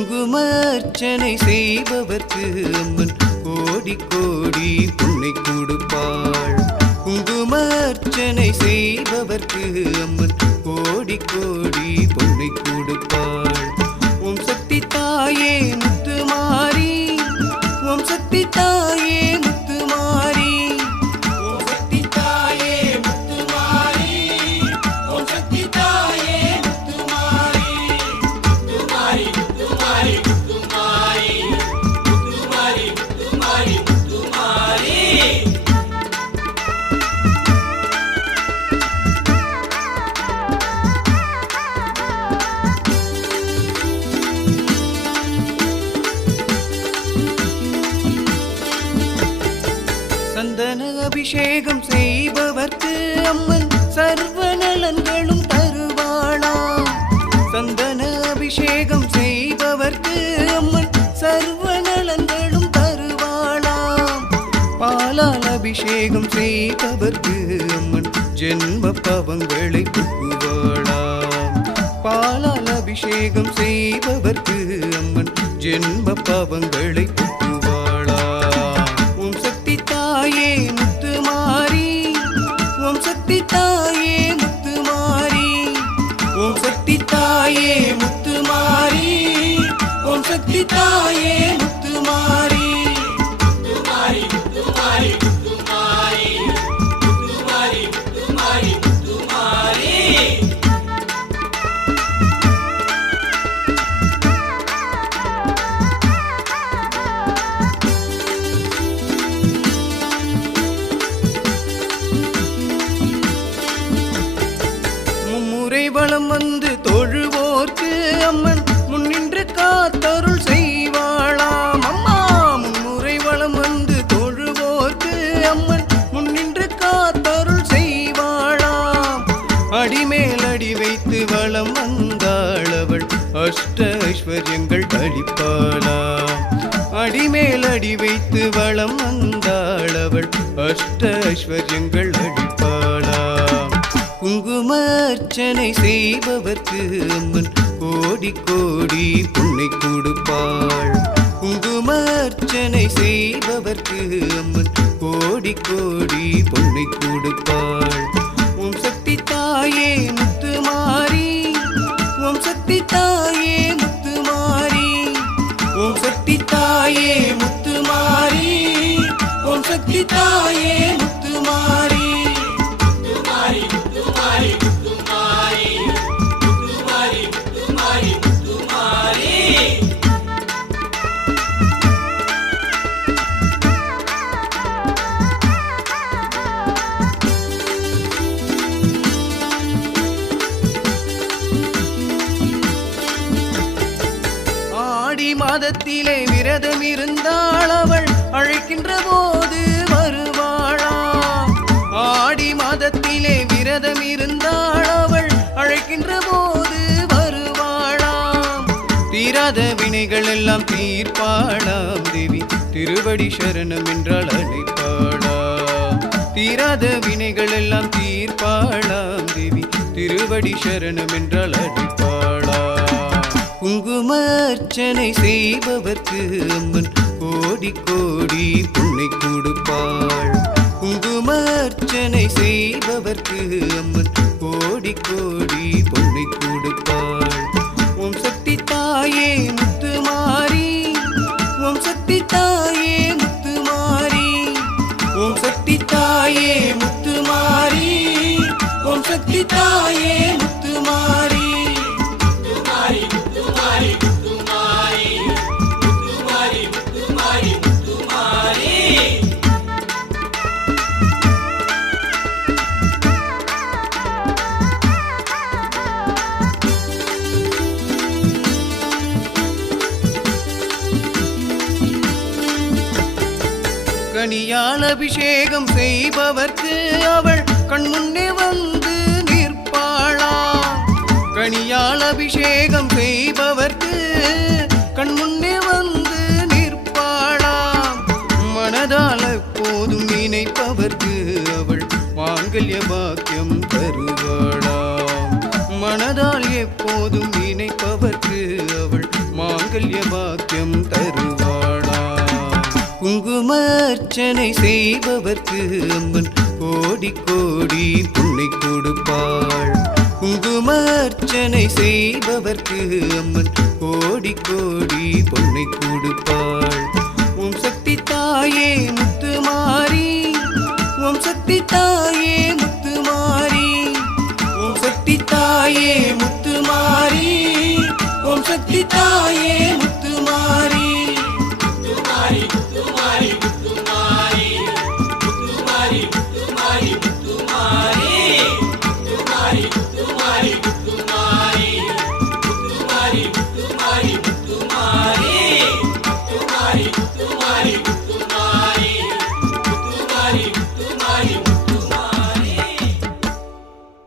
குங்குமர்ச்சனை செய்பவர்க்கு அம்மன் கோடி கோடி புண்ணை கொடுப்பாள். குங்குமர்ச்சனை செய்பவர்க்கு அம்மன் கோடி கோடி பொன்னை கொடுப்பாள். அபிஷேகம் செய்பவர்க்கு அம்மன் சர்வ நலன்களும் தருவாளாம் சந்தன அபிஷேகம் செய்பவர்க்கு அம்மன் சர்வ நலன்களும் தருவாளாம் பாலால் அபிஷேகம் செய்பவர்க்கு அம்மன் ஜென்ம பவங்களை புகுவாளாம் பாலால் அபிஷேகம் செய்பவர்க்கு அம்மன் ஜென்ம பவங்களை மும்முறை வளம் வந்து தொழுவோர்க்கு அம்மன் முன்னின்று காத்தருள் செய்வாளாம். அம்மா முன்முறை வளம் வந்து தொழுவோர்க்கு அம்மன் முன்னின்று காத்தருள் செய்வாளாம். அடிமேல் அடி வைத்து வளம் வந்தாள் அவள். அஷ்ட ஐஸ்வர்யங்கள் அளிப்பாளாம் அடிமேல் அடி வைத்து வளம் வந்தாள் அவள். அஷ்ட ஐஸ்வர்யங்கள் அளிப்பாளாம் குங்குமர்ச்சனை செய்பவர்க்கு அம்மன் கோடி கோடி புண்ணை கொடுப்பாள். குங்குமர்ச்சனை செய்பவர்க்கு அம்மன் கோடி கோடி பொண்ணை கொடுப்பாள். ஓம் சக்தி தாயே முத்து மாறி ஓம் சக்தி தாயே முத்து மாறி ஓம் சக்தி தாயே முத்து மாறி ஓம் சக்தி தாயே மாதத்திலே விரதம் இருந்தாள் அவள் அழைக்கின்ற போது வருவாளா? ஆடி மாதத்திலே விரதம் இருந்தாள் அவள் அழைக்கின்ற போது வருவாளாம் தீராத வினைகள் எல்லாம் தீர்ப்பாளாம் தேவி. திருவடி சரணம் என்றால் அழைப்பாளாம் தீராத வினைகள் எல்லாம் தீர்ப்பாளாம் தேவி. திருவடி சரணம் என்றால் அழை குங்குமர்ச்சனை செய்பவர்க்கு அம்மன் கோடி கோடி புண்ணை கொடுப்பாள். குங்குமர்ச்சனை செய்பவர்க்கு அம்மன் கோடி கோடி பொண்ணை கொடுப்பாள். ஓம் சக்தி தாயே கனியால் அபிஷேகம் செய்பவர்க்கு அவள் கண் முன்னே வந்து நிற்பாளா? கனியால் அபிஷேகம் செய்பவர்க்கு கண் முன்னே வந்து நிற்பாளா? மனதால் எப்போதும் நினைப்பவர்க்கு அவள் மாங்கல்ய பாக்கியம் தருவாளாம் மனதால் எப்போதும் நினைப்பவர்க்கு அவள் மாங்கல்ய பாக்கியம் தரு குங்குமார்ச்சனை செய்பவர்க்கு அம்மன் கோடி கோடி புண்ணை கொடுப்பாள். குங்குமார்ச்சனை செய்பவர்க்கு அம்மன் கோடி கோடி பொண்ணை கொடுப்பாள். உம் சக்தி தாயே முத்துமா Haribo.